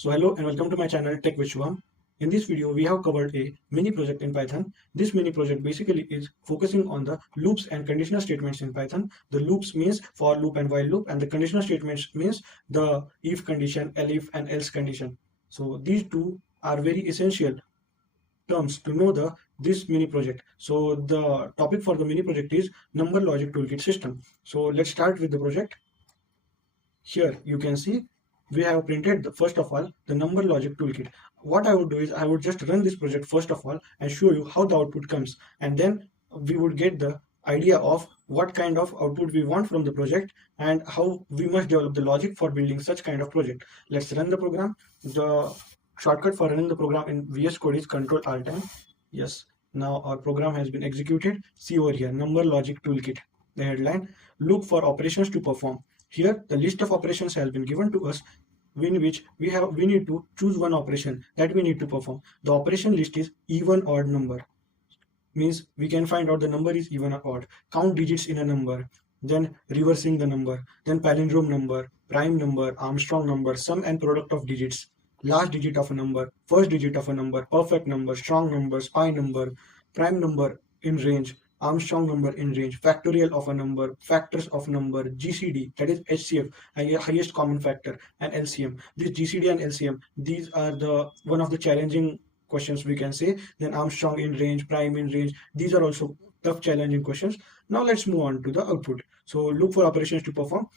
So hello and welcome to my channel Tech with Shubham. In this video, we have covered a mini project in Python. This mini project basically is focusing on the loops and conditional statements in Python. The loops means for loop and while loop, and the conditional statements means the if condition, elif and else condition. So these two are very essential terms to know this mini project. So the topic for the mini project is Number Logic Toolkit system. So let's start with the project. Here you can see we have printed first of all the number logic toolkit. What I would do is I would just run this project first of all and show you how the output comes, and then we would get the idea of what kind of output we want from the project and how we must develop the logic for building such kind of project. Let's run the program. The shortcut for running the program in VS Code is Ctrl Alt M. Yes, now our program has been executed. See over here, number logic toolkit. The headline: look for operations to perform. Here the list of operations has been given to us, in which we need to choose one operation that we need to perform. The operation list is even odd number, means we can find out the number is even or odd, count digits in a number, then reversing the number, then palindrome number, prime number, Armstrong number, sum and product of digits, last digit of a number, first digit of a number, perfect number, strong number, spy number, prime number in range, Armstrong number in range, factorial of a number, factors of number, GCD, that is HCF, highest common factor, and LCM. This GCD and LCM, these are the one of the challenging questions we can say. Then Armstrong in range, prime in range, these are also tough challenging questions. Now let's move on to the output. So look for operations to perform.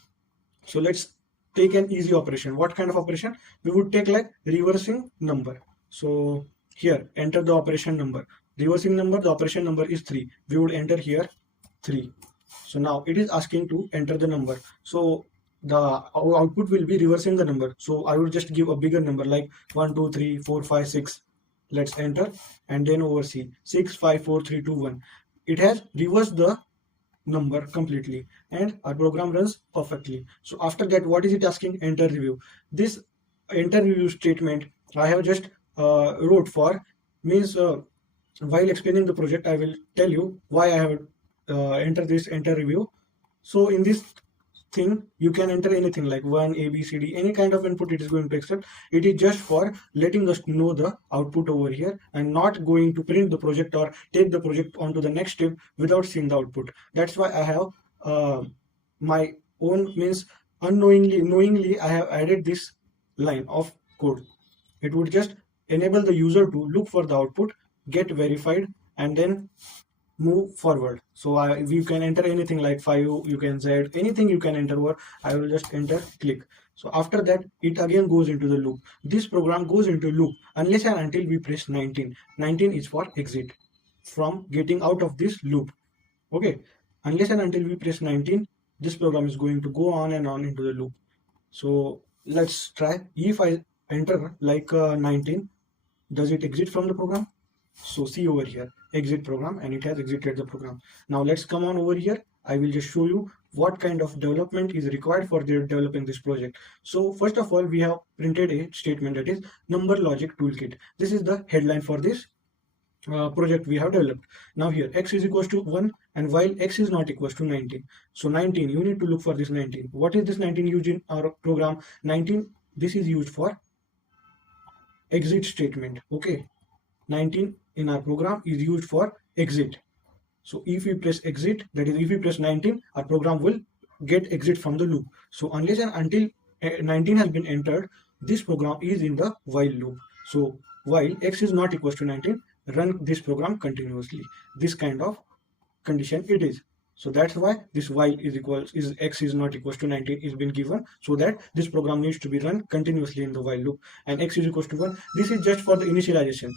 So let's take an easy operation. What kind of operation? We would take like reversing number. So here enter the operation number. Reversing number, the operation number is 3. We would enter here 3. So now it is asking to enter the number. So the output will be reversing the number. So I would just give a bigger number like 1, 2, 3, 4, 5, 6. Let's enter and then oversee 6, 5, 4, 3, 2, 1. It has reversed the number completely and our program runs perfectly. So after that, what is it asking? Enter review. This enter review statement I have just wrote for, means while explaining the project I will tell you why I have entered this enter review. So in this thing you can enter anything like 1, A, B, C, D, any kind of input it is going to accept. It is just for letting us know the output over here and not going to print the project or take the project onto the next step without seeing the output. That's why I have my own, means knowingly I have added this line of code. It would just enable the user to look for the output, get verified, and then move forward. So you can enter anything like 5, you can Z, anything you can enter over. I will just enter, click. So after that it again goes into the loop. This program goes into loop unless and until we press 19. 19 is for exit from getting out of this loop. Okay, unless and until we press 19, this program is going to go on and on into the loop. So let's try. If I enter like 19, does it exit from the program? So see over here, exit program, and it has exited the program. Now let's come on over here. I will just show you what kind of development is required for developing this project. So first of all, we have printed a statement that is number logic toolkit. This is the headline for this project we have developed. Now here x is equals to 1 and while x is not equals to 19. So 19, you need to look for this 19. What is this 19 used in our program? 19, this is used for exit statement. Okay, 19 in our program is used for exit. So if we press exit, that is if we press 19, our program will get exit from the loop. So unless and until 19 has been entered, this program is in the while loop. So while x is not equals to 19, run this program continuously. This kind of condition it is. So that's why this while is x is not equals to 19 is been given, so that this program needs to be run continuously in the while loop. And x is equals to 1. This is just for the initialization.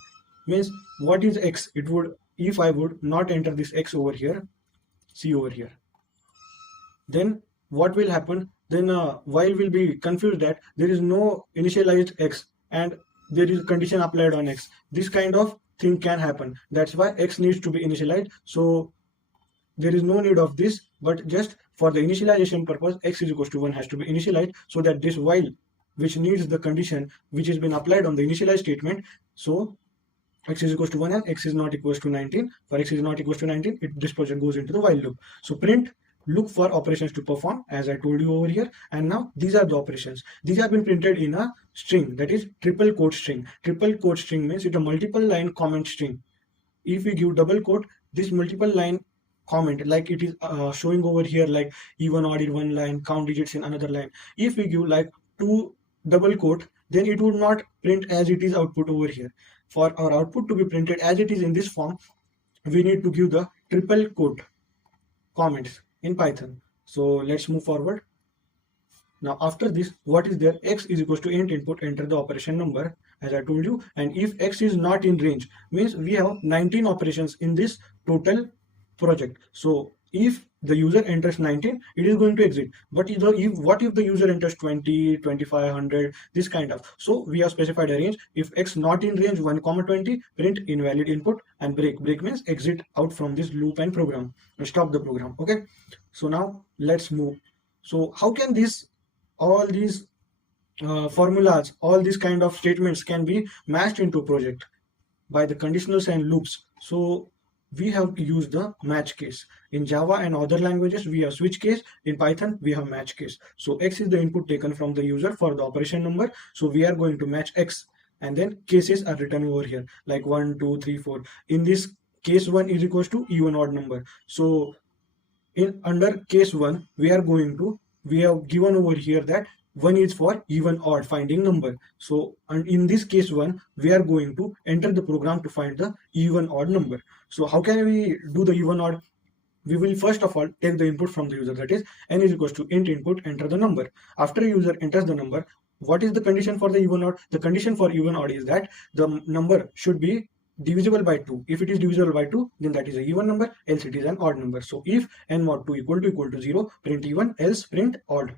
Means what is x? It would, if I would not enter this x over here, see over here, then what will happen? Then while will be confused that there is no initialized x and there is condition applied on x. This kind of thing can happen. That's why x needs to be initialized. So there is no need of this, but just for the initialization purpose, x is equals to 1 has to be initialized, so that this while, which needs the condition which has been applied on the initialized statement, so x is equals to 1 and x is not equals to 19. For x is not equals to 19, this project goes into the while loop. So print look for operations to perform, as I told you over here. And now these are the operations. These have been printed in a string, that is triple quote string. Triple quote string means it's a multiple line comment string. If we give double quote, this multiple line comment, like it is showing over here, like even, odd in one line, count digits in another line. If we give like two double quote, then it would not print as it is output over here. For our output to be printed as it is in this form, we need to give the triple quote comments in Python. So let's move forward. Now after this, what is there? X is equals to int input, enter the operation number, as I told you. And if X is not in range, means we have 19 operations in this total project. So if the user enters 19, it is going to exit. But what if the user enters 20, 25, 100, this kind of. So we have specified a range. If X not in range 1, 20, print invalid input and break. Break means exit out from this loop and program and stop the program. Okay. So now let's move. So how can all these formulas, all these kind of statements can be matched into a project? By the conditionals and loops. So we have to use the match case. In Java and other languages, we have switch case. In Python, we have match case. So X is the input taken from the user for the operation number. So we are going to match X, and then cases are written over here, like 1, 2, 3, 4. In this, case 1 is equals to even odd number. So in under case 1, we have given over here that 1 is for even odd finding number. So and in this case 1, we are going to enter the program to find the even odd number. So how can we do the even odd? We will first of all take the input from the user, that is n is equals to int input, enter the number. After user enters the number, what is the condition for the even odd? The condition for even odd is that the number should be divisible by 2. If it is divisible by 2, then that is a even number, else it is an odd number. So if n mod 2 equal to 0, print even, else print odd.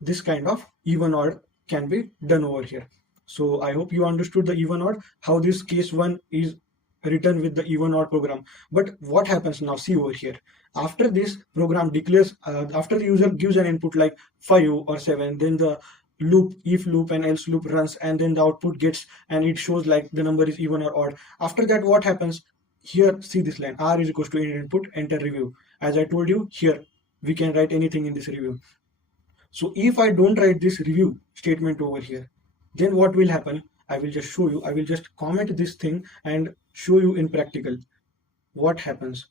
This kind of even odd can be done over here. So I hope you understood the even odd, how this case 1 is written with the even odd program. But what happens now? See over here. After this program declares, after the user gives an input like 5 or 7, then the loop, if loop and else loop runs, and then the output gets, and it shows like the number is even or odd. After that, what happens? Here, see this line, r is equals to int input, enter review. As I told you, here we can write anything in this review. So if I don't write this review statement over here, then what will happen? I will just show you. I will just comment this thing and show you in practical what happens.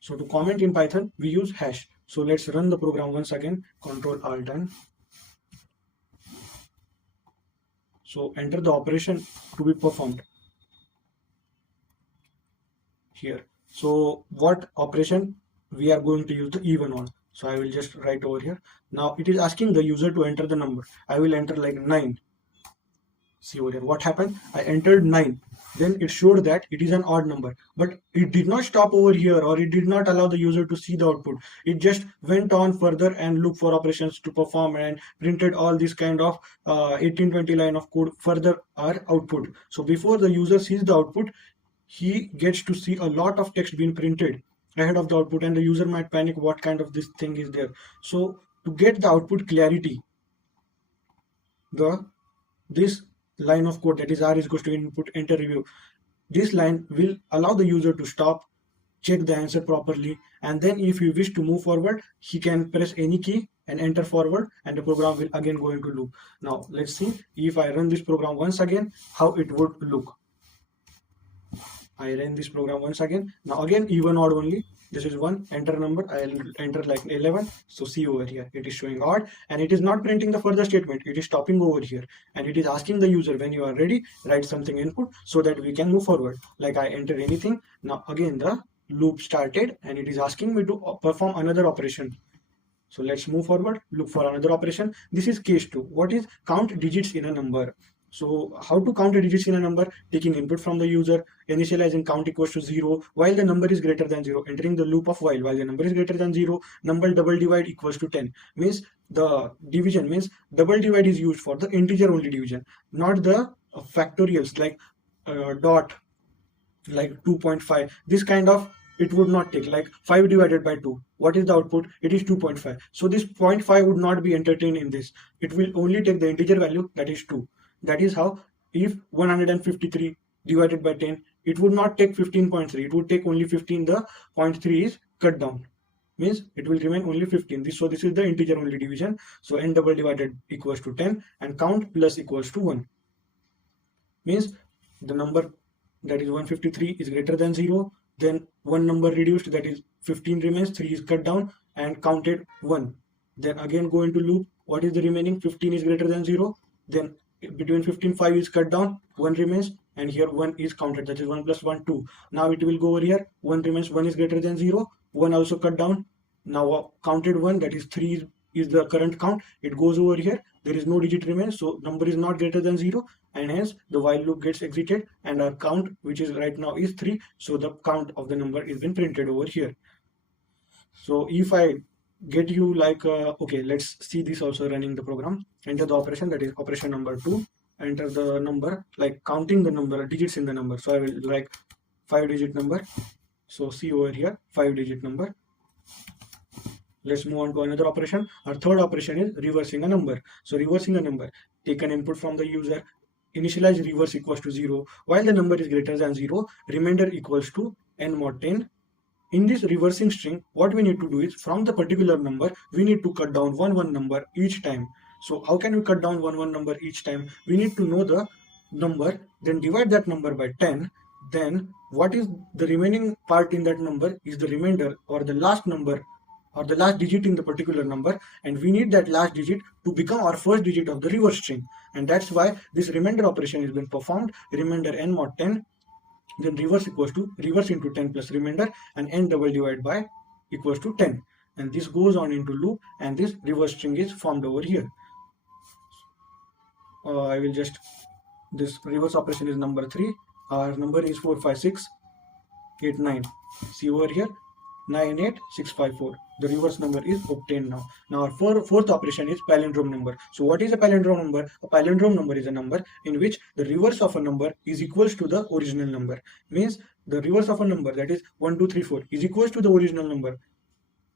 So to comment in Python, we use hash. So let's run the program once again, Control Alt N. So enter the operation to be performed here. So what operation? We are going to use the even odd. So I will just write over here. Now it is asking the user to enter the number. I will enter like 9. See over here, what happened? I entered 9. Then it showed that it is an odd number, but it did not stop over here, or it did not allow the user to see the output. It just went on further and looked for operations to perform and printed all this kind of 18-20 line of code further our output. So before the user sees the output, he gets to see a lot of text being printed ahead of the output, and the user might panic, what kind of this thing is there. So to get the output clarity, this line of code, that is r is equals to input, enter review, this line will allow the user to stop, check the answer properly, and then if he wish to move forward, he can press any key and enter forward, and the program will again go into loop. Now let's see if I run this program once again, how it would look. I ran this program once again. Now again even odd only. This is 1, enter number, I'll enter like 11. So see over here, it is showing odd, and it is not printing the further statement. It is stopping over here, and it is asking the user, when you are ready, write something input so that we can move forward. Like I enter anything. Now again the loop started, and it is asking me to perform another operation. So let's move forward, look for another operation. This is case 2. What is count digits in a number? So how to count the digits in a number? Taking input from the user, initializing count equals to 0 while the number is greater than 0, entering the loop of while the number is greater than 0, number double divide equals to 10. Means the division, means double divide is used for the integer only division, not the factorials like dot, like 2.5. This kind of, it would not take, like 5 divided by 2. What is the output? It is 2.5. So this 0.5 would not be entertained in this. It will only take the integer value, that is 2. That is how, if 153 divided by 10 it would not take 15.3, it would take only 15. The 0.3 is cut down, means it will remain only 15. So this is the integer only division. So n double divided equals to 10 and count plus equals to 1, means the number that is 153 is greater than 0, then one number reduced, that is 15 remains, 3 is cut down and counted 1. Then again go into loop. What is the remaining? 15 is greater than 0, then between 15 5 is cut down, 1 remains, and here 1 is counted, that is 1 plus 1 2. Now it will go over here, 1 remains, 1 is greater than 0, 1 also cut down, now counted 1, that is 3 is the current count, it goes over here, there is no digit remains, so number is not greater than 0, and hence the while loop gets exited, and our count, which is right now is 3, so the count of the number is been printed over here. So if I get you like okay, let's see this also running the program. Enter the operation, that is operation number 2, enter the number, like counting the number digits in the number. So I will like 5-digit number, so see over here 5-digit number. Let's move on to another operation. Our third operation is reversing a number. So reversing a number, take an input from the user, initialize reverse equals to 0, while the number is greater than 0, remainder equals to n mod 10. In this reversing string, what we need to do is from the particular number, we need to cut down one number each time. So how can we cut down one number each time? We need to know the number, then divide that number by 10. Then what is the remaining part in that number is the remainder, or the last number, or the last digit in the particular number, and we need that last digit to become our first digit of the reverse string, and that's why this remainder operation has been performed. Remainder n mod 10, then reverse equals to reverse into 10 plus remainder, and n double divided by equals to 10, and this goes on into loop, and this reverse string is formed over here. I will just, this reverse operation is number 3, our number is 4 5 6 8 9, see over here 9 8 6 5 4, the reverse number is obtained now. Now our fourth operation is palindrome number. So what is a palindrome number? A palindrome number is a number in which the reverse of a number is equals to the original number, means the reverse of a number, that is 1 2 3 4 is equals to the original number.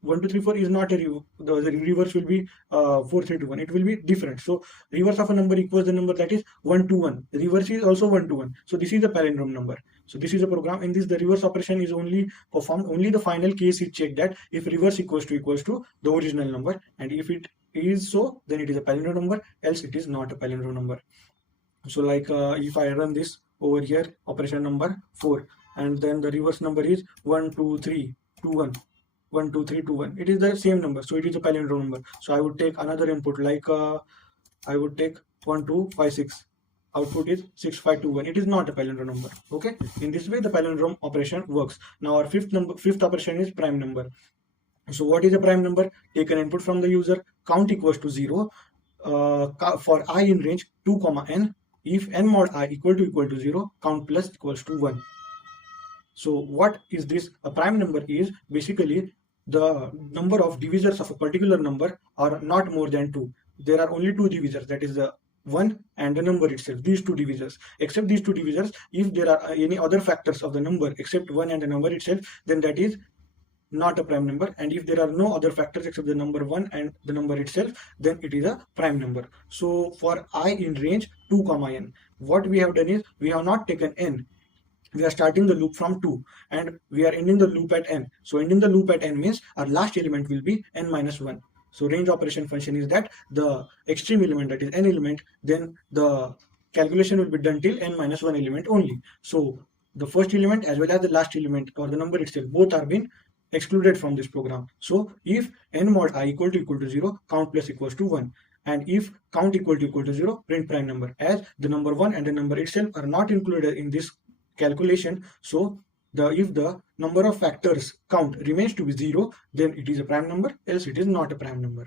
1 2 3 4 is not a the reverse will be 4 3 2 1, it will be different. So reverse of a number equals the number that is 1 to 1, the reverse is also 1 to 1, so this is a palindrome number. So this is a program. In this, the reverse operation is only performed, only the final case is checked, that if reverse equals to the original number, and if it is so, then it is a palindrome number, else it is not a palindrome number. So like if I run this over here, operation number 4, and then the reverse number is 1 2 3 2 1, 1 2 3 2 1, it is the same number, so it is a palindrome number. So I would take another input, like I would take 1 2 5 6, output is 6 5 2 1, it is not a palindrome number. Okay, in this way the palindrome operation works. Now our fifth operation is prime number. So what is a prime number? Take an input from the user, count equals to 0 for I in range 2 n, if n mod I equal to 0, count plus equals to 1. So what is this? A prime number is basically the number of divisors of a particular number are not more than 2. There are only 2 divisors, that is the 1 and the number itself, these 2 divisors. Except these 2 divisors, if there are any other factors of the number except 1 and the number itself, then that is not a prime number. And if there are no other factors except the number 1 and the number itself, then it is a prime number. So for I in range 2 n, what we have done is we have not taken n, we are starting the loop from 2 and we are ending the loop at n. So ending the loop at n means our last element will be n minus 1. So range operation function is that the extreme element, that is n element, then the calculation will be done till n minus 1 element only. So the first element as well as the last element, or the number itself, both are being excluded from this program. So if n mod I equal to 0, count plus equals to 1. And if count equal to 0, print prime number, as the number 1 and the number itself are not included in this calculation. So if the number of factors count remains to be 0, then it is a prime number, else it is not a prime number.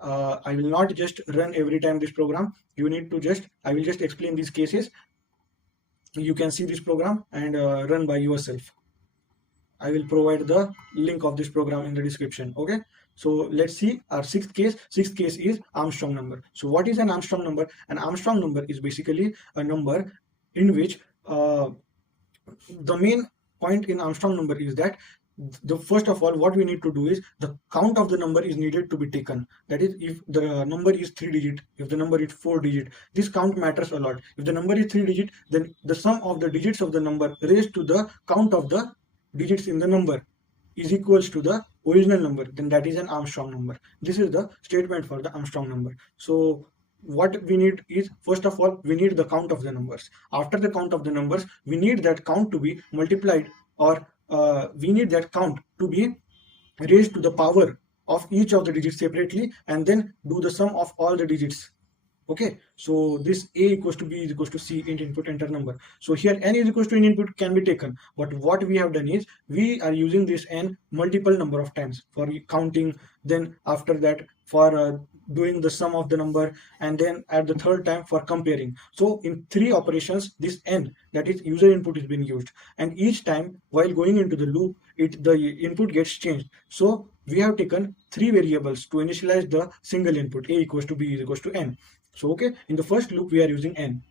I will not just run every time this program. You need to I will just explain these cases. You can see this program and run by yourself. I will provide the link of this program in the description. Okay, so let's see our sixth case. Sixth case is Armstrong number. So what is an Armstrong number? An Armstrong number is basically a number in which the main point in Armstrong number is that the first of all, what we need to do is the count of the number is needed to be taken. That is, if the number is 3 digit, if the number is 4 digit, this count matters a lot. If the number is 3 digit, then the sum of the digits of the number raised to the count of the digits in the number is equals to the original number, then that is an Armstrong number. This is the statement for the Armstrong number. So what we need is, first of all, we need the count of the numbers. After the count of the numbers, we need that count to be multiplied, or we need that count to be raised to the power of each of the digits separately, and then do the sum of all the digits. Okay, so this A equals to B is equals to C int input enter number. So here n is equals to n input can be taken, but what we have done is we are using this n multiple number of times for counting, then after that for doing the sum of the number, and then at the third time for comparing. So in 3 operations, this n, that is user input, is being used, and each time while going into the loop, the input gets changed. So we have taken 3 variables to initialize the single input. A equals to B is equals to n. So okay, in the first loop we are using n.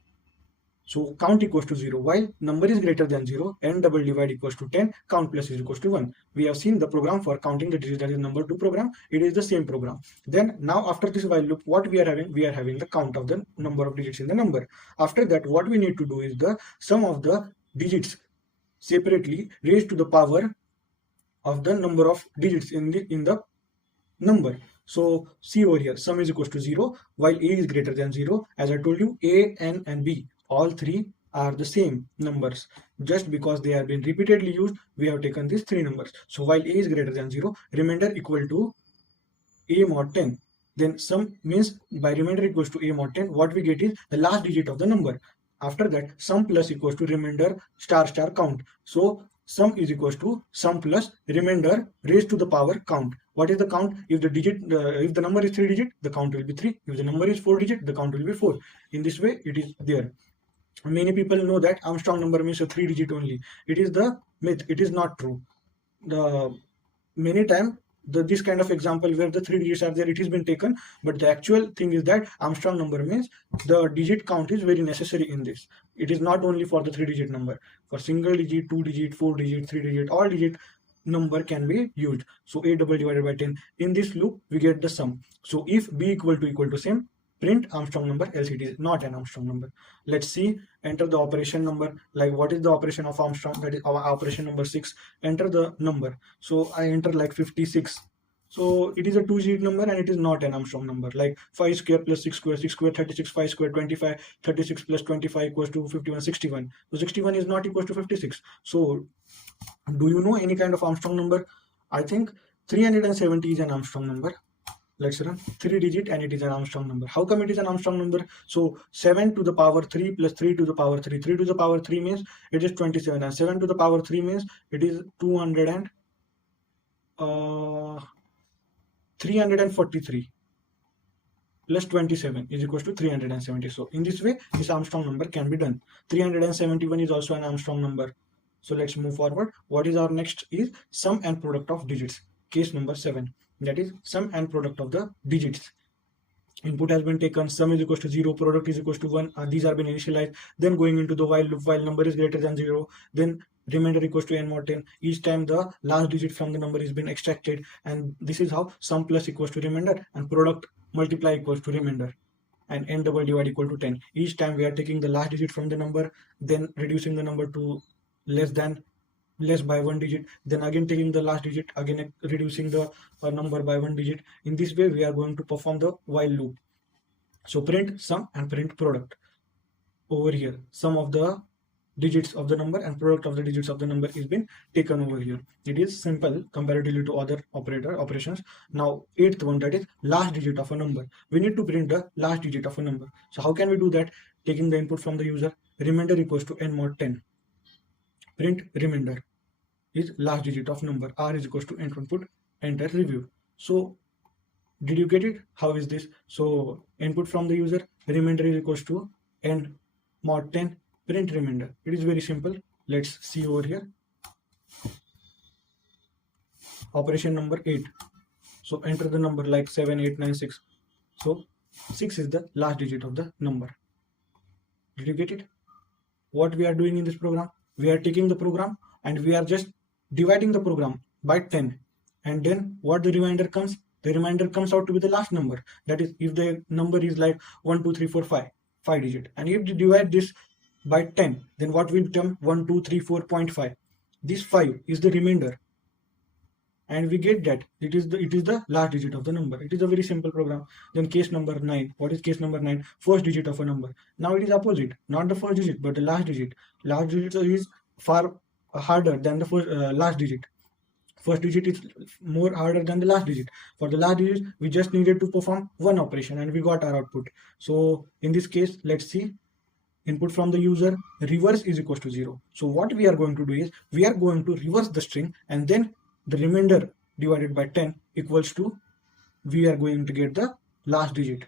So count equals to 0, while number is greater than 0, n double divide equals to 10, count plus is equals to 1. We have seen the program for counting the digits, that is number 2 program. It is the same program. Then now after this while loop, what we are having? We are having the count of the number of digits in the number. After that, what we need to do is the sum of the digits separately raised to the power of the number of digits in the number. So see over here, sum is equals to 0, while A is greater than 0. As I told you, A, N and B, all 3 are the same numbers. Just because they have been repeatedly used, we have taken these 3 numbers. So while A is greater than 0, remainder equal to A mod 10. Then sum means by remainder equals to A mod 10, what we get is the last digit of the number. After that, sum plus equals to remainder star star count. So sum is equals to sum plus remainder raised to the power count. What is the count? If the digit, if the number is 3 digit, the count will be 3. If the number is 4 digit, the count will be 4. In this way, it is there. Many people know that Armstrong number means a 3 digit only. It is the myth. It is not true. The many times this kind of example where the 3 digits are there, it has been taken, but the actual thing is that Armstrong number means the digit count is very necessary in this. It is not only for the 3 digit number. For single digit, 2 digit, 4 digit, 3 digit, all digit number can be used. So A double divided by 10. In this loop, we get the sum. So if B equal to same, print Armstrong number, else it is not an Armstrong number. Let's see, enter the operation number. Like what is the operation of Armstrong? That is our operation number 6. Enter the number. So I enter like 56. So it is a 2-digit number and it is not an Armstrong number. Like 5 square plus 6 square, 6 square 36, 5 square 25, 36 plus 25 equals to 51, 61. So 61 is not equals to 56. So do you know any kind of Armstrong number? I think 370 is an Armstrong number. Let's run 3 digit and it is an Armstrong number. How come it is an Armstrong number? So 7 to the power 3 plus 3 to the power 3. 3 to the power 3 means it is 27, and 7 to the power 3 means it is 343 plus 27 is equals to 370. So in this way, this Armstrong number can be done. 371 is also an Armstrong number. So let's move forward. What is our next is sum and product of digits. Case number 7. That is sum and product of the digits. Input has been taken, sum is equals to 0, product is equals to 1. These are been initialized. Then going into the while loop, while number is greater than 0, then remainder equals to n mod 10. Each time the last digit from the number is been extracted, and this is how sum plus equals to remainder and product multiply equals to remainder, and n double divide equal to 10. Each time we are taking the last digit from the number, then reducing the number to less by 1 digit, then again taking the last digit, again reducing the number by 1 digit. In this way, we are going to perform the while loop. So print sum and print product. Over here, sum of the digits of the number and product of the digits of the number is been taken over here. It is simple comparatively to other operations. Now 8th one, that is last digit of a number. We need to print the last digit of a number. So how can we do that? Taking the input from the user, remainder equals to n mod 10. Print remainder is last digit of number. R is equals to input, enter review. So did you get it? How is this? So input from the user, remainder is equals to n mod 10, print remainder. It is very simple. Let's see over here. Operation number 8. So enter the number like 7896. So 6 is the last digit of the number. Did you get it? What we are doing in this program? We are taking the program and we are just dividing the program by 10, and then what the remainder comes? The remainder comes out to be the last number. That is, if the number is like 1 2 3 4 5 digit, and if you divide this by 10, then what will become 1 2 3 4.5. This 5 is the remainder, and we get that it is the last digit of the number. It is a very simple program. Then case number 9. What is case number 9? First digit of a number. Now it is opposite, not the first digit but the last digit. Last digit is far harder than the first last digit. First digit is more harder than the last digit. For the last digit, we just needed to perform one operation and we got our output. So in this case, let's see. Input from the user, reverse is equals to 0. So what we are going to do is, we are going to reverse the string, and then the remainder divided by 10 equals to, we are going to get the last digit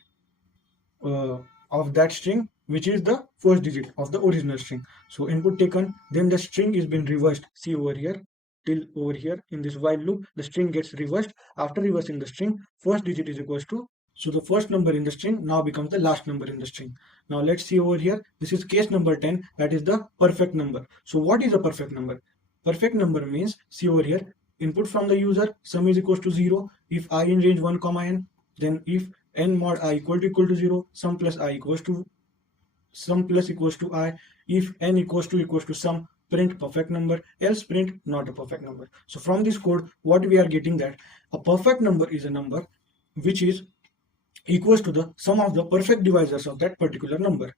of that string, which is the first digit of the original string. So input taken, then the string is been reversed. See over here, till over here in this while loop, the string gets reversed. After reversing the string, first digit is equals to, so the first number in the string now becomes the last number in the string. Now let's see over here. This is case number 10, that is the perfect number. So what is a perfect number? Perfect number means, see over here, input from the user, sum is equals to 0 if I in range 1 comma n. Then if n mod I equal to 0, sum plus I equals to I. If n equals to sum, print perfect number, else print not a perfect number. So from this code, what we are getting, that a perfect number is a number which is equals to the sum of the perfect divisors of that particular number.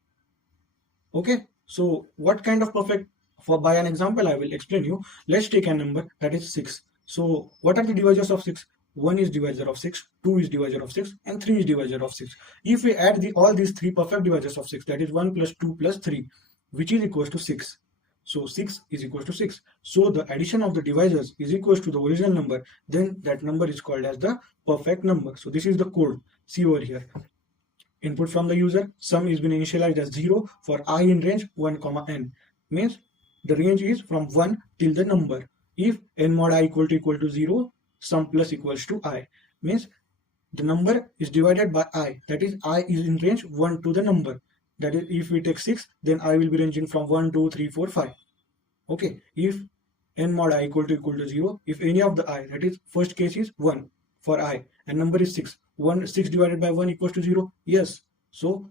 Okay, so what kind of perfect? For by an example I will explain you. Let's take a number that is 6. So what are the divisors of 6? 1 is divisor of 6, 2 is divisor of 6, and 3 is divisor of 6. If we add all these three perfect divisors of 6, that is 1 plus 2 plus 3, which is equals to 6. So 6 is equals to 6. So the addition of the divisors is equals to the original number. Then that number is called as the perfect number. So this is the code. See over here. Input from the user, sum is been initialized as 0 for I in range 1 comma n. Means the range is from 1 till the number. If n mod I equal to 0, sum plus equals to I. Means the number is divided by I. That is, I is in range 1 to the number. That is, if we take 6, then I will be ranging from 1, 2, 3, 4, 5. Okay, if n mod I equal to 0, if any of the I, that is, first case is 1 for I, and number is 6. 6 divided by 1 equals to 0. Yes. So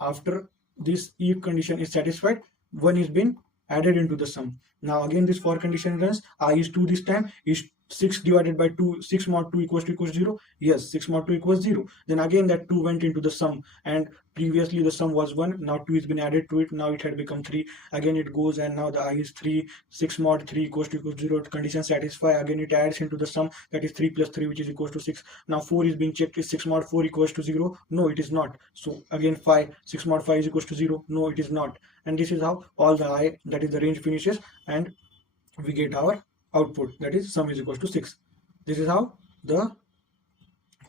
after this if condition is satisfied, 1 is been added into the sum. Now again this for condition runs. I is 2 this time. Is 6 divided by 2, 6 mod 2 equals to 0. Yes, 6 mod 2 equals 0. Then again that 2 went into the sum, and previously the sum was 1. Now 2 has been added to it. Now it had become 3. Again it goes, and now the I is 3. 6 mod 3 equals to 0. Condition satisfy. Again it adds into the sum, that is 3 plus 3, which is equals to 6. Now 4 is being checked. Is 6 mod 4 equals to 0? No, it is not. So again 5. 6 mod 5 is equals to 0. No, it is not. And this is how all the I, that is the range, finishes, and we get our output, that is sum is equals to 6. This is how the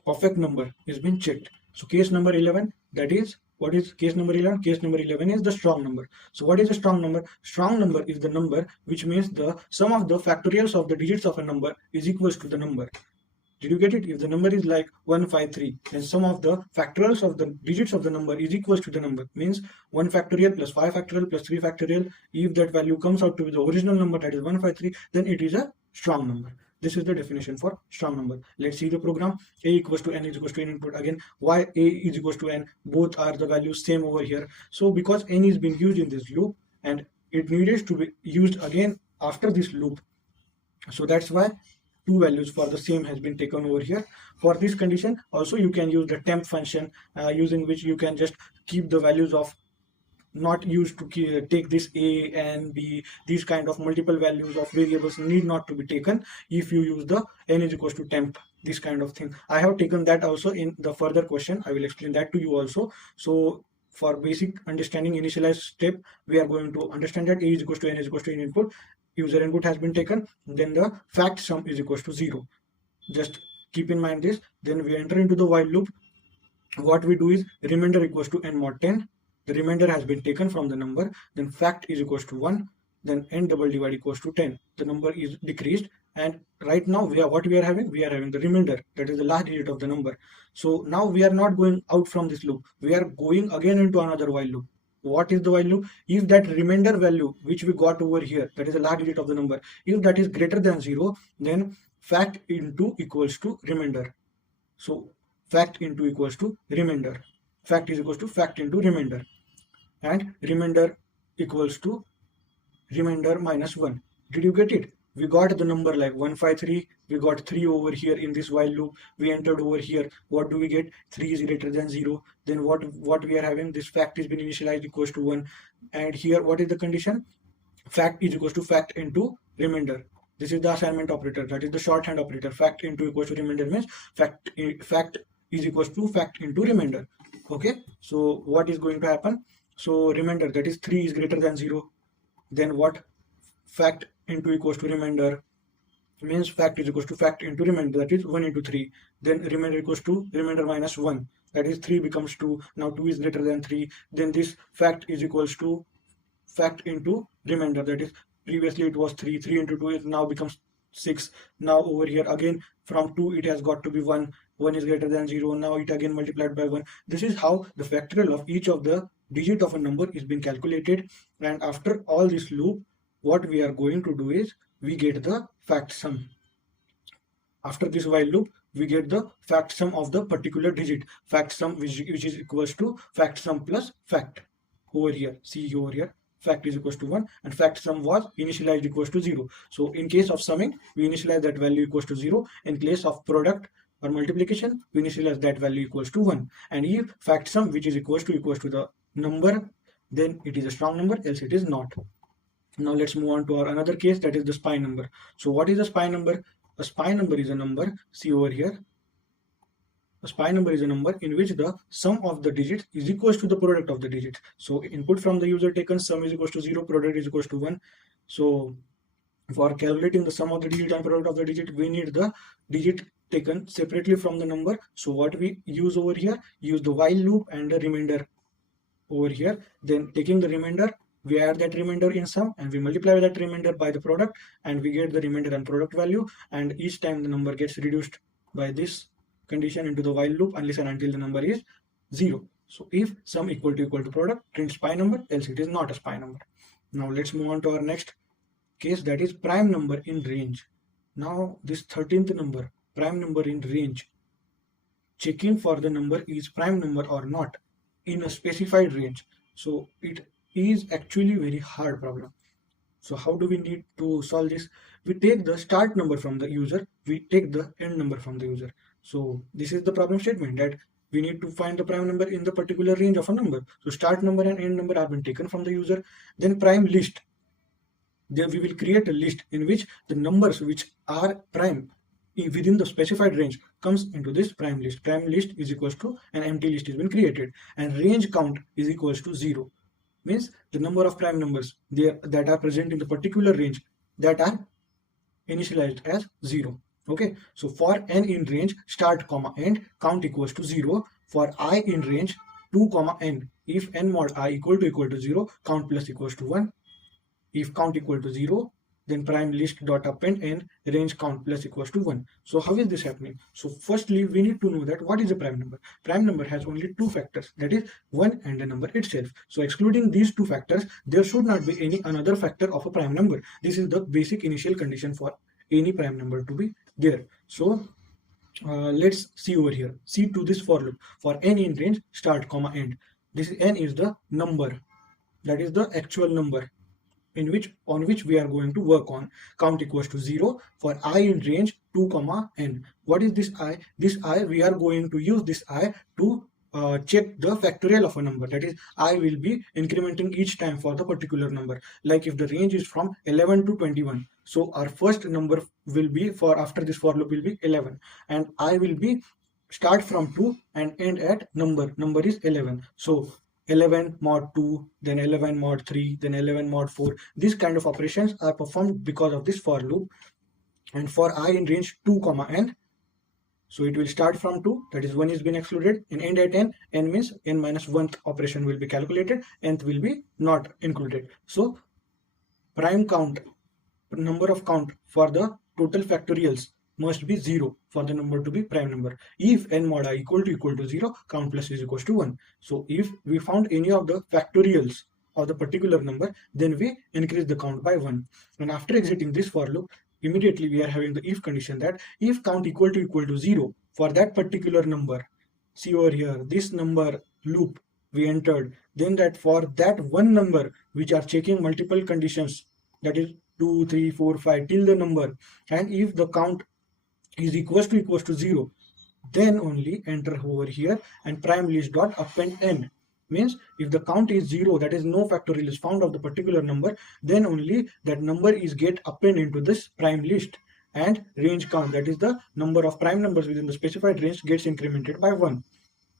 perfect number is being checked. So case number 11, that is, what is case number 11? Case number 11 is the strong number. So what is a strong number? Strong number is the number which means the sum of the factorials of the digits of a number is equals to the number. Did you get it? If the number is like 153, then sum of the factorials of the digits of the number is equals to the number. Means 1 factorial plus 5 factorial plus 3 factorial. If that value comes out to be the original number, that is 153, then it is a strong number. This is the definition for strong number. Let's see the program. A equals to n is equals to n input. Again, why a is equals to n? Both are the values same over here. So because n is being used in this loop, and it needed to be used again after this loop, so that's why two values for the same has been taken over here. For this condition also you can use the temp function, using which you can just keep the values of, not used to take this a and b, these kind of multiple values of variables need not to be taken if you use the n is equals to temp, this kind of thing. I have taken that also in the further question. I will explain that to you also. So for basic understanding initialize step, we are going to understand that a is equals to n is equals to n input. User input has been taken, then the fact sum is equals to 0. Just keep in mind this. Then we enter into the while loop. What we do is remainder equals to n mod 10. The remainder has been taken from the number. Then fact is equals to 1. Then n double divide equals to 10. The number is decreased, and right now we are having the remainder, that is the last digit of the number. So now we are not going out from this loop. We are going again into another while loop. What is the while loop? If that remainder value which we got over here, that is the last digit of the number, if that is greater than 0, then fact into equals to remainder. So fact into equals to remainder. Fact is equals to fact into remainder, and remainder equals to remainder minus 1. Did you get it? We got the number like 153. We got 3 over here in this while loop. We entered over here. What do we get? 3 is greater than 0. Then what we are having? This fact is been initialized equals to 1. And here what is the condition? Fact is equals to fact into remainder. This is the assignment operator. That is the shorthand operator. Fact into equals to remainder means fact is equals to fact into remainder. Okay. So what is going to happen? So remainder, that is 3 is greater than 0. Then what? Fact into equals to remainder means fact is equals to fact into remainder, that is 1 into 3. Then remainder equals to remainder minus 1, that is 3 becomes 2. Now 2 is greater than 3. Then this fact is equals to fact into remainder, that is previously it was 3. 3 into 2 it now becomes 6. Now over here again from 2 it has got to be 1. 1 is greater than 0. Now it again multiplied by 1. This is how the factorial of each of the digit of a number is being calculated. And after all this loop, what we are going to do is we get the fact sum. After this while loop, we get the fact sum of the particular digit. Fact sum which is equals to fact sum plus fact. Over here, see over here, fact is equals to 1 and fact sum was initialized equals to 0. So in case of summing, we initialize that value equals to 0. In case of product or multiplication, we initialize that value equals to 1. And if fact sum which is equals to the number, then it is a strong number, else it is not. Now let's move on to our another case, that is the SPI number. So what is a SPI number? A SPI number is a number, see over here. A SPI number is a number in which the sum of the digits is equals to the product of the digits. So input from the user taken, sum is equals to 0, product is equals to 1. So for calculating the sum of the digit and product of the digit, we need the digit taken separately from the number. So what we use over here, use the while loop and the remainder over here. Then taking the remainder, we add that remainder in sum and we multiply that remainder by the product and we get the remainder and product value, and each time the number gets reduced by this condition into the while loop unless and until the number is 0. So if sum equal to product, print SPI number, else it is not a SPI number. Now let's move on to our next case, that is prime number in range. Now this 13th number, prime number in range, checking for the number is prime number or not in a specified range. So it is actually very hard problem. So how do we need to solve this? We take the start number from the user, we take the end number from the user. So this is the problem statement, that we need to find the prime number in the particular range of a number. So start number and end number have been taken from the user. Then prime list, there we will create a list in which the numbers which are prime within the specified range comes into this prime list. Prime list is equals to an empty list has been created, and range count is equals to 0. Means the number of prime numbers there that are present in the particular range that are initialized as 0. Okay, so for n in range, start comma end, count equals to 0. For I in range, 2 comma n, if n mod I equal to 0, count plus equals to 1. If count equal to 0, then prime list dot append n, range count plus equals to 1. So how is this happening? So firstly, we need to know that what is a prime number. Prime number has only two factors, that is 1 and the number itself. So excluding these two factors, there should not be any another factor of a prime number. This is the basic initial condition for any prime number to be there. So let's see over here. See to this for loop. For n in range, start comma end. This n is the number, that is the actual number on which we are going to work on. Count equals to 0. For I in range, 2 comma n. What is this I? This I, we are going to use this I to check the factorial of a number. That is, I will be incrementing each time for the particular number. Like if the range is from 11 to 21, so our first number will be, for after this for loop will be 11, and I will be start from 2 and end at number is 11. So 11 mod 2, then 11 mod 3, then 11 mod 4. These kind of operations are performed because of this for loop. And for I in range 2 comma n, so it will start from 2, that is 1 is been excluded, and end at n. N means n minus 1th operation will be calculated, nth will be not included. So prime count, number of count for the total factorials must be 0 for the number to be prime number. If n mod I equal to 0, count plus is equals to 1. So if we found any of the factorials of the particular number, then we increase the count by 1. And after exiting this for loop, immediately we are having the if condition that if count equal to 0 for that particular number, see over here, this number loop we entered, then that for that one number which are checking multiple conditions, that is 2, 3, 4, 5 till the number, and if the count is equals to 0, then only enter over here and prime list dot append n. Means if the count is 0, that is no factorial is found of the particular number, then only that number is get append into this prime list, and range count, that is the number of prime numbers within the specified range, gets incremented by 1.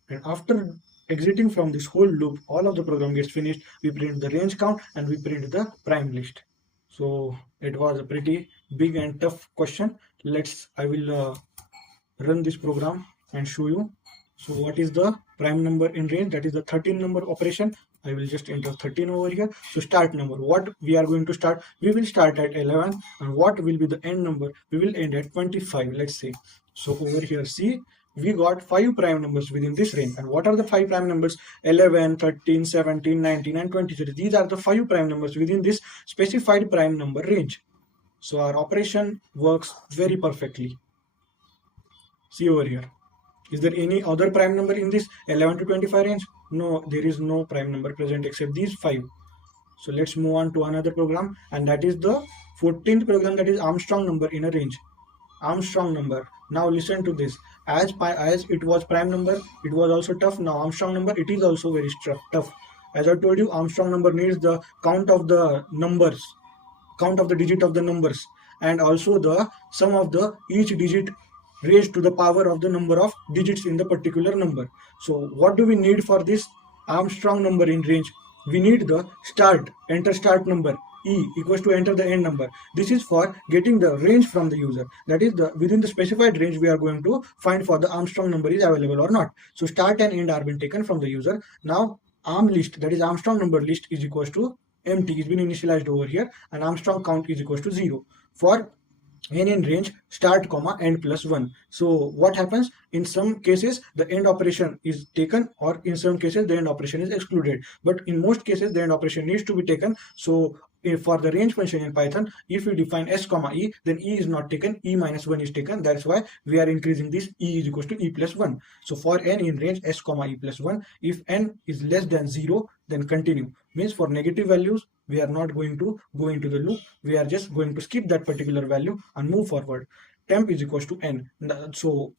And after exiting from this whole loop, all of the program gets finished, we print the range count and we print the prime list. So it was a pretty big and tough question. I will run this program and show you. So what is the prime number in range? That is the 13 number operation. I will just enter 13 over here. So start number, what we are going to start, we will start at 11, and what will be the end number, we will end at 25, let's say. So over here, see, we got 5 prime numbers within this range. And what are the 5 prime numbers? 11, 13, 17, 19 and 23. These are the 5 prime numbers within this specified prime number range. So our operation works very perfectly. See over here, is there any other prime number in this 11 to 25 range? No, there is no prime number present except these 5. So let's move on to another program, and that is the 14th program, that is Armstrong number in a range. Armstrong number. Now listen to this. As it was prime number, it was also tough. Now Armstrong number, it is also very tough. As I told you, Armstrong number needs the count of the numbers, count of the digit of the numbers, and also the sum of the each digit raised to the power of the number of digits in the particular number. So what do we need for this Armstrong number in range? We need the enter start number, E equals to enter the end number. This is for getting the range from the user. That is the within the specified range we are going to find for the Armstrong number is available or not. So start and end are been taken from the user. Now arm list, that is Armstrong number list, is equals to empty, is been initialized over here, and Armstrong count is equals to 0. For n in range, start comma end plus 1. So what happens, in some cases the end operation is taken, or in some cases the end operation is excluded, but in most cases the end operation needs to be taken. So for the range function in Python, if we define s comma e, then e is not taken, e minus 1 is taken. That's why we are increasing this e is equals to e plus 1. So for n in range, s comma e plus 1. If n is less than 0, then continue. Means for negative values, we are not going to go into the loop. We are just going to skip that particular value and move forward. Temp is equals to n. So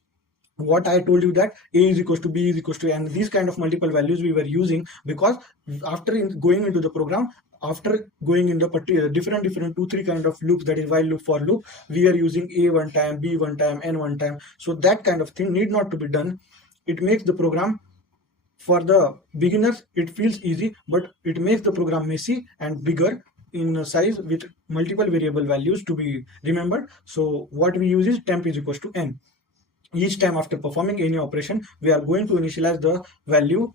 what I told you, that a is equals to b is equals to n, these kind of multiple values we were using, because after going into the program, after going in the particular different 2-3 kind of loops, that is while loop, for loop, we are using a one time, b one time, n one time. So that kind of thing need not to be done. It makes the program, for the beginners it feels easy, but it makes the program messy and bigger in size with multiple variable values to be remembered. So what we use is temp is equals to n. Each time after performing any operation, we are going to initialize the value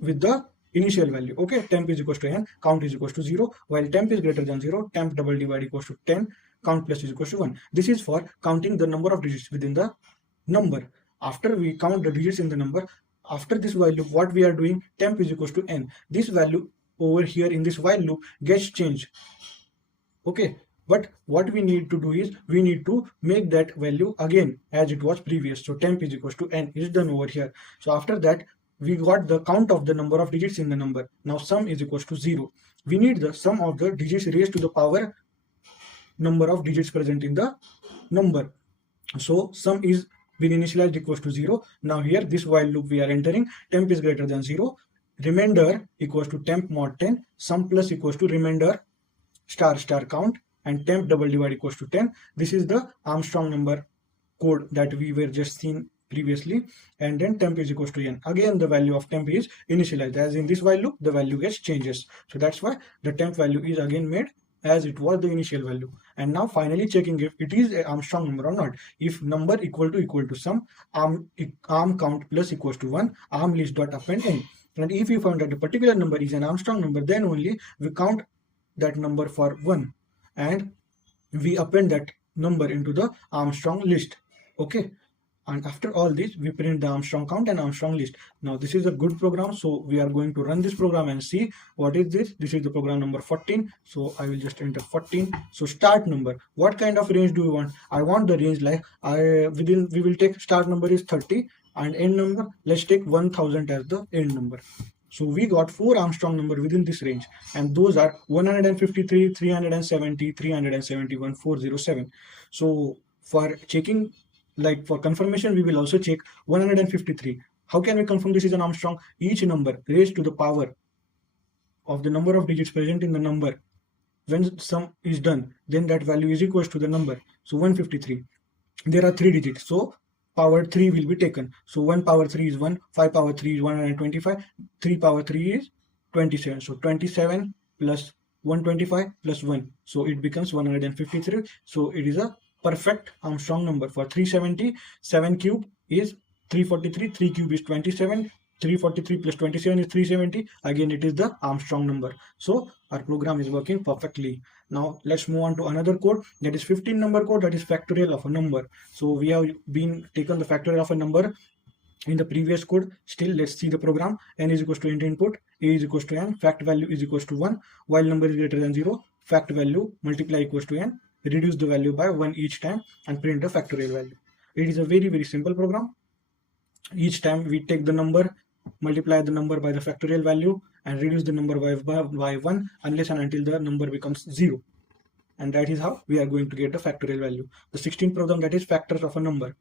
with the initial value. Okay, temp is equals to n, count is equals to 0. While temp is greater than 0, temp double divide equals to 10, count plus is equals to 1. This is for counting the number of digits within the number. After we count the digits in the number, after this while loop, what we are doing, temp is equals to n. This value over here in this while loop gets changed. Okay, but what we need to do is, we need to make that value again as it was previous. So temp is equals to n is done over here. So after that, we got the count of the number of digits in the number. Now sum is equals to 0. We need the sum of the digits raised to the power number of digits present in the number. So sum is been initialized equals to 0. Now here this while loop we are entering, temp is greater than 0, remainder equals to temp mod 10, sum plus equals to remainder star count, and temp double divide equals to 10. This is the Armstrong number code that we were just seen previously, and then temp is equals to n. Again the value of temp is initialized, as in this while loop the value gets changes. So that's why the temp value is again made as it was the initial value. And now finally checking if it is a Armstrong number or not. If number equal to sum, arm count plus equals to 1, arm list dot append n. And if we found that the particular number is an Armstrong number, then only we count that number for 1 and we append that number into the Armstrong list. Okay, and after all this we print the Armstrong count and Armstrong list. Now this is a good program, so we are going to run this program and see what is this. This is the program number 14, so I will just enter 14. So start number, what kind of range do we want? I want the range like we will take start number is 30 and end number, let's take 1000 as the end number. So we got 4 Armstrong number within this range, and those are 153, 370, 371, 407. So for checking, like for confirmation, we will also check 153. How can we confirm this is an Armstrong? Each number raised to the power of the number of digits present in the number. When sum is done, then that value is equal to the number. So 153. There are 3 digits, so power 3 will be taken. So 1 power 3 is 1, 5 power 3 is 125, 3 power 3 is 27. So 27 plus 125 plus 1. So it becomes 153. So it is a perfect Armstrong number. For 370, 7 cube is 343, 3 cube is 27, 343 plus 27 is 370. Again, it is the Armstrong number. So our program is working perfectly. Now let's move on to another code, that is 15 number code, that is factorial of a number. So we have been taken the factorial of a number in the previous code. Still, let's see the program. N is equals to int input, a is equals to n, fact value is equals to 1, while number is greater than 0, fact value multiply equals to n, reduce the value by 1 each time and print the factorial value. It is a very simple program. Each time we take the number, multiply the number by the factorial value and reduce the number by 1 unless and until the number becomes 0. And that is how we are going to get the factorial value. The 16th program, that is factors of a number.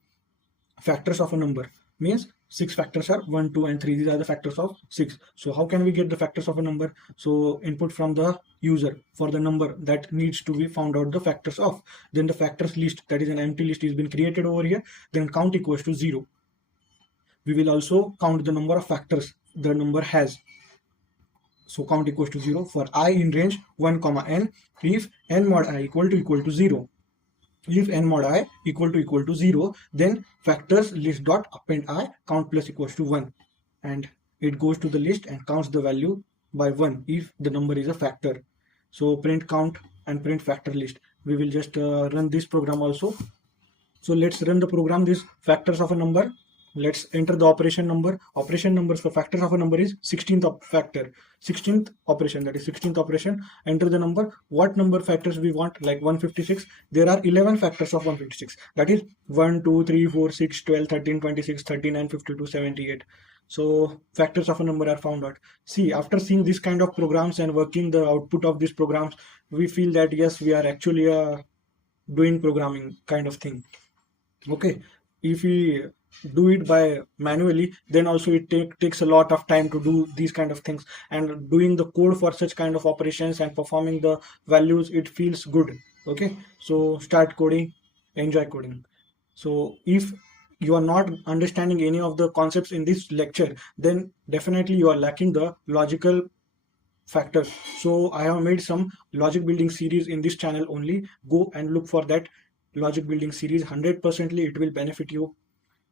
Factors of a number means 6 factors are 1, 2 and 3. These are the factors of 6. So how can we get the factors of a number? So input from the user for the number that needs to be found out the factors of. Then the factors list, that is an empty list, is been created over here. Then count equals to 0. We will also count the number of factors the number has. So count equals to 0 for I in range 1, n, if n mod I equal to 0. If n mod I equal to 0, then factors list dot append I count plus equals to 1, and it goes to the list and counts the value by 1 if the number is a factor. So print count and print factor list. We will just run this program also. So let's run the program, this factors of a number. Let's enter the operation number. Operation numbers for factors of a number is 16th factor, 16th operation, that is 16th operation. Enter the number. What number factors we want? Like 156. There are 11 factors of 156. That is 1, 2, 3, 4, 6, 12, 13, 26, 39, 52, 78. So factors of a number are found out. See, after seeing this kind of programs and working the output of these programs, we feel that yes, we are actually doing programming kind of thing. Okay, if we do it by manually, then also it takes a lot of time to do these kind of things, and doing the code for such kind of operations and performing the values, it feels good. Okay, so start coding, enjoy coding. So if you are not understanding any of the concepts in this lecture, then definitely you are lacking the logical factor. So I have made some logic building series in this channel only. Go and look for that logic building series. 100% it will benefit you.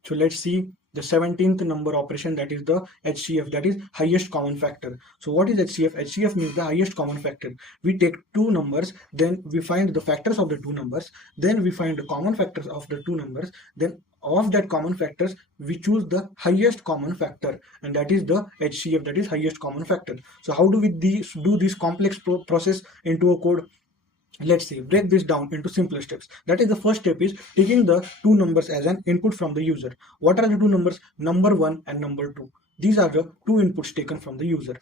So let's see the 17th number operation, that is the HCF, that is highest common factor. So what is HCF? HCF means the highest common factor. We take two numbers, then we find the factors of the two numbers, then we find the common factors of the two numbers, then of that common factors we choose the highest common factor, and that is the HCF, that is highest common factor. So how do we do this complex process into a code? Let's see, break this down into simpler steps. That is, the first step is taking the two numbers as an input from the user. What are the two numbers? Number 1 and number 2. These are the two inputs taken from the user.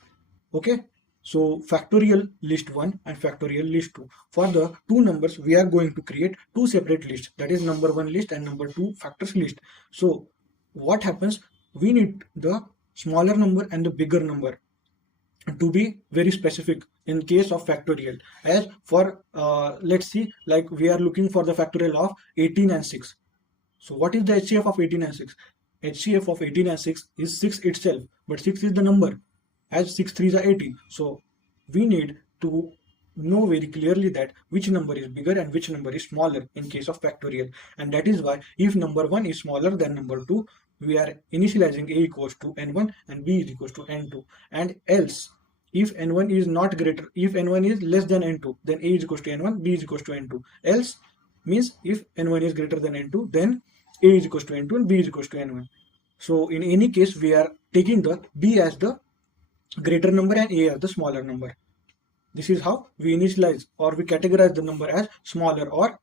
Okay, so factorial list 1 and factorial list 2. For the two numbers, we are going to create two separate lists, that is number 1 list and number 2 factors list. So what happens? We need the smaller number and the bigger number to be very specific in case of factorial. As for let's see, like we are looking for the factorial of 18 and 6. So what is the HCF of 18 and 6? HCF of 18 and 6 is 6 itself, but 6 is the number, as 6 3s are 18. So we need to know very clearly that which number is bigger and which number is smaller in case of factorial. And that is why if number 1 is smaller than number 2, we are initializing a equals to n1 and b is equals to n2. And else, if n1 is not greater, if n1 is less than n2, then a is equals to n1, b is equals to n2. Else means if n1 is greater than n2, then a is equals to n2 and b is equals to n1. So in any case, we are taking the b as the greater number and a as the smaller number. This is how we initialize or we categorize the number as smaller or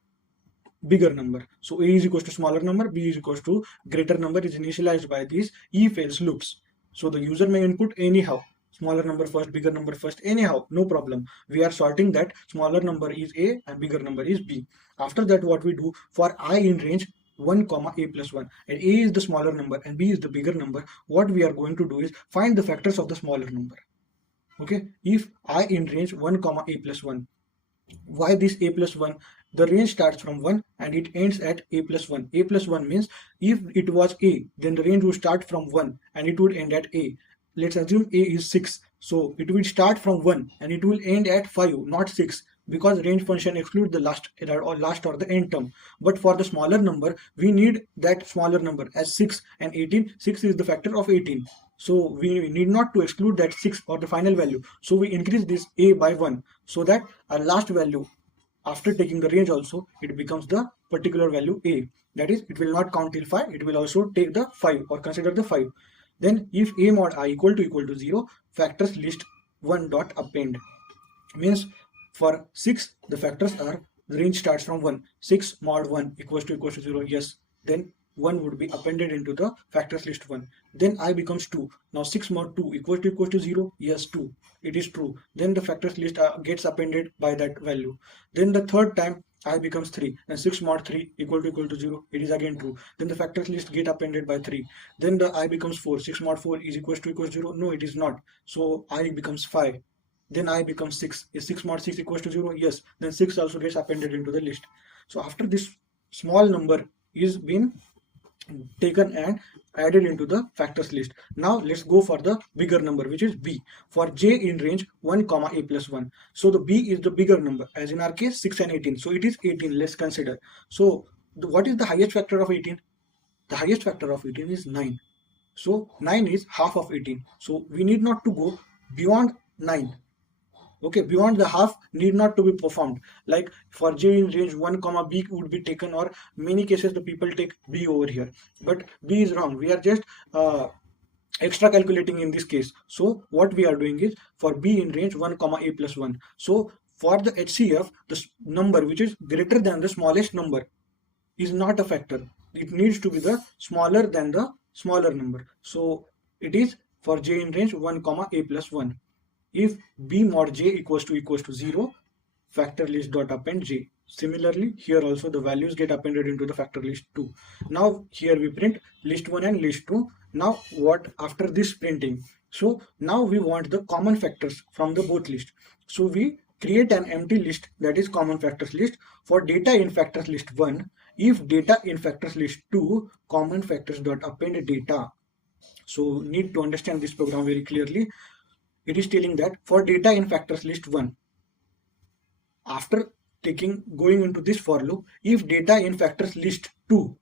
bigger number. So a is equals to smaller number, b is equals to greater number is initialized by these if-else loops. So the user may input anyhow, smaller number first, bigger number first, anyhow, no problem. We are sorting that smaller number is a and bigger number is b. After that, what we do for I in range 1 comma a plus 1, and a is the smaller number and b is the bigger number, what we are going to do is find the factors of the smaller number. Okay, if I in range 1 comma a plus 1, why this a plus 1? The range starts from 1 and it ends at a plus 1. A plus 1 means if it was a, then the range would start from 1 and it would end at a. Let's assume a is 6. So it will start from 1 and it will end at 5, not 6, because range function excludes the last or the end term. But for the smaller number, we need that smaller number as 6 and 18. 6 is the factor of 18. So we need not to exclude that 6 or the final value. So we increase this a by 1 so that our last value, after taking the range also, it becomes the particular value a. That is, it will not count till 5. It will also take the 5 or consider the 5. Then if a mod I equal to 0, factors list 1 dot append. Means for 6, the factors are, the range starts from 1. 6 mod 1 equals to 0. Yes. Then 1 would be appended into the factors list 1. Then I becomes 2. Now 6 mod 2 equals to 0. Yes, 2. It is true. Then the factors list gets appended by that value. Then the third time I becomes 3. And 6 mod 3 equal to 0. It is again true. Then the factors list get appended by 3. Then the I becomes 4. 6 mod 4 is equals to 0. No, it is not. So I becomes 5. Then I becomes 6. Is 6 mod 6 equals to 0? Yes. Then 6 also gets appended into the list. So after this small number is been taken and added into the factors list. Now let's go for the bigger number, which is b. For j in range 1 comma a plus 1. So the b is the bigger number, as in our case 6 and 18. So it is 18. Let's consider. So what is the highest factor of 18? The highest factor of 18 is 9. So 9 is half of 18. So we need not to go beyond 9. Okay, beyond the half need not to be performed. Like for j in range 1 comma b would be taken, or many cases the people take b over here, but b is wrong. We are just extra calculating in this case. So what we are doing is for b in range 1 comma a plus 1. So for the HCF, the number which is greater than the smallest number is not a factor. It needs to be the smaller than the smaller number. So it is for j in range 1 comma a plus 1. If b mod j equals to 0, factor list dot append j. Similarly, here also the values get appended into the factor list 2. Now here we print list 1 and list 2. Now what after this printing? So now we want the common factors from the both list. So we create an empty list, that is common factors list, for data in factors list 1. If data in factors list 2, common factors dot append data. So need to understand this program very clearly. It is telling that for data in factors list 1, after going into this for loop, if data in factors list 2,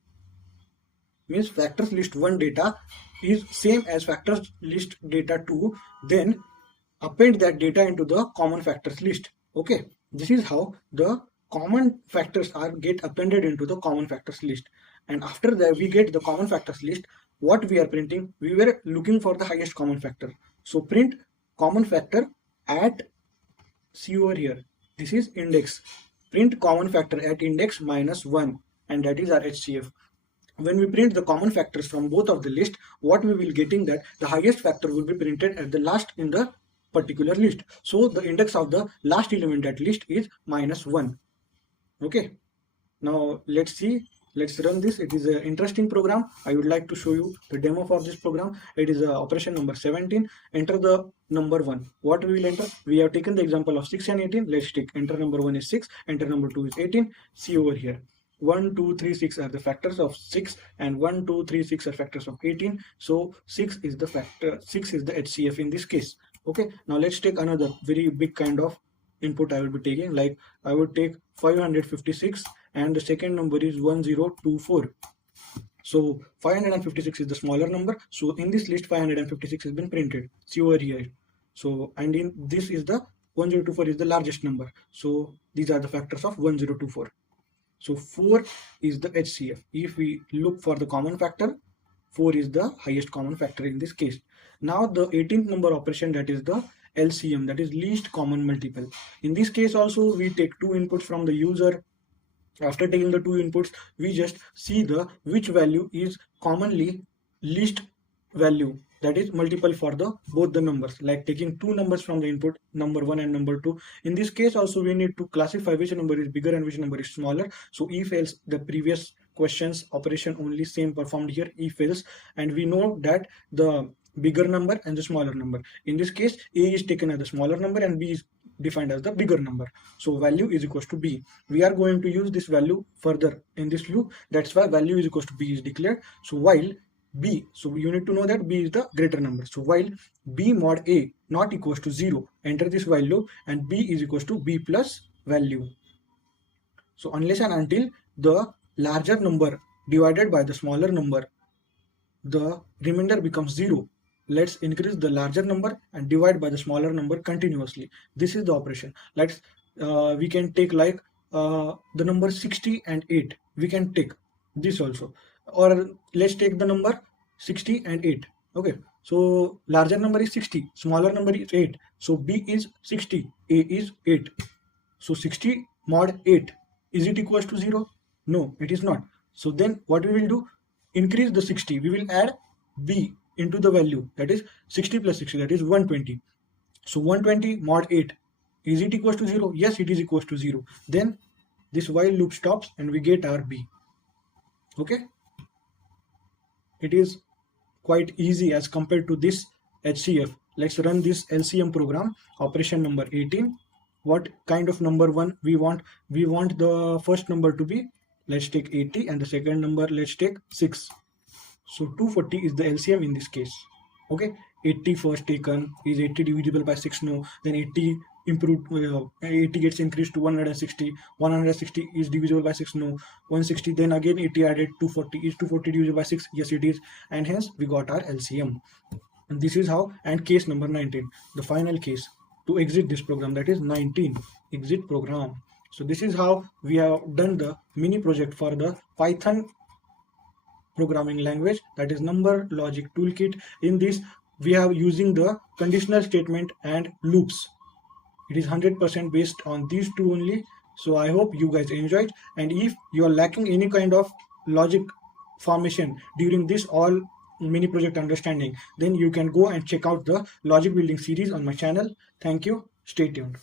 means factors list 1 data is same as factors list data 2, then append that data into the common factors list. Okay, this is how the common factors get appended into the common factors list. And after that we get the common factors list. What we are printing, we were looking for the highest common factor. So print common factor at, see over here, this is index. Print common factor at index minus 1, and that is our HCF. When we print the common factors from both of the list, what we will getting that the highest factor will be printed at the last in the particular list. So the index of the last element at list is minus 1. Okay, now let's run this. It is an interesting program. I would like to show you the demo for this program. It is operation number 17. Enter the number 1. What we will enter? We have taken the example of 6 and 18. Let's take enter number 1 is 6, enter number 2 is 18. See over here. 1, 2, 3, 6 are the factors of 6, and 1, 2, 3, 6 are factors of 18. So 6 is the factor, 6 is the HCF in this case. Okay, now let's take another very big kind of input I will be taking. Like I would take 556 and the second number is 1024. So 556 is the smaller number. So in this list 556 has been printed. See over here. So and in this is the 1024 is the largest number. So these are the factors of 1024. So 4 is the HCF. If we look for the common factor, 4 is the highest common factor in this case. Now the 18th number operation, that is the LCM, that is least common multiple. In this case also we take two inputs from the user. After taking the two inputs, we just see the which value is commonly least value, that is multiple for the both the numbers, like taking two numbers from the input, number 1 and number 2. In this case also we need to classify which number is bigger and which number is smaller. So if else, the previous questions operation only same performed here, if else, and we know that the bigger number and the smaller number. In this case, A is taken as the smaller number and B is defined as the bigger number. So value is equals to B. We are going to use this value further in this loop. That's why value is equals to B is declared. So while B, so you need to know that B is the greater number. So while B mod A not equals to 0, enter this while loop and B is equals to B plus value. So unless and until the larger number divided by the smaller number, the remainder becomes 0. Let's increase the larger number and divide by the smaller number continuously. This is the operation. Let's we can take like the number 60 and 8. We can take this also, or let's take the number 60 and 8. Okay, so larger number is 60, smaller number is 8. So B is 60, A is 8. So 60 mod 8, is it equals to 0? No, it is not. So then what we will do? Increase the 60. We will add B into the value, that is 60 plus 60, that is 120. So 120 mod 8, is it equals to 0? Yes, it is equals to 0. Then this while loop stops and we get our B. Okay, it is quite easy as compared to this HCF. Let's run this LCM program, operation number 18. What kind of number one we want? We want the first number to be, let's take 80, and the second number let's take 6. So 240 is the LCM in this case. Okay, 80 first taken, is 80 divisible by 6? No. Then 80 improved, 80 gets increased to 160. 160 is divisible by 6? No. 160, then again 80 added, 240. Is 240 divisible by 6? Yes, it is. And hence we got our LCM. And this is how. And case number 19, the final case to exit this program, that is 19, exit program. So this is how we have done the mini project for the Python programming language, that is Number Logic Toolkit. In this we have using the conditional statement and loops. It is 100% based on these two only. So I hope you guys enjoyed, and if you are lacking any kind of logic formation during this all mini project understanding, then you can go and check out the logic building series on my channel. Thank you. Stay tuned.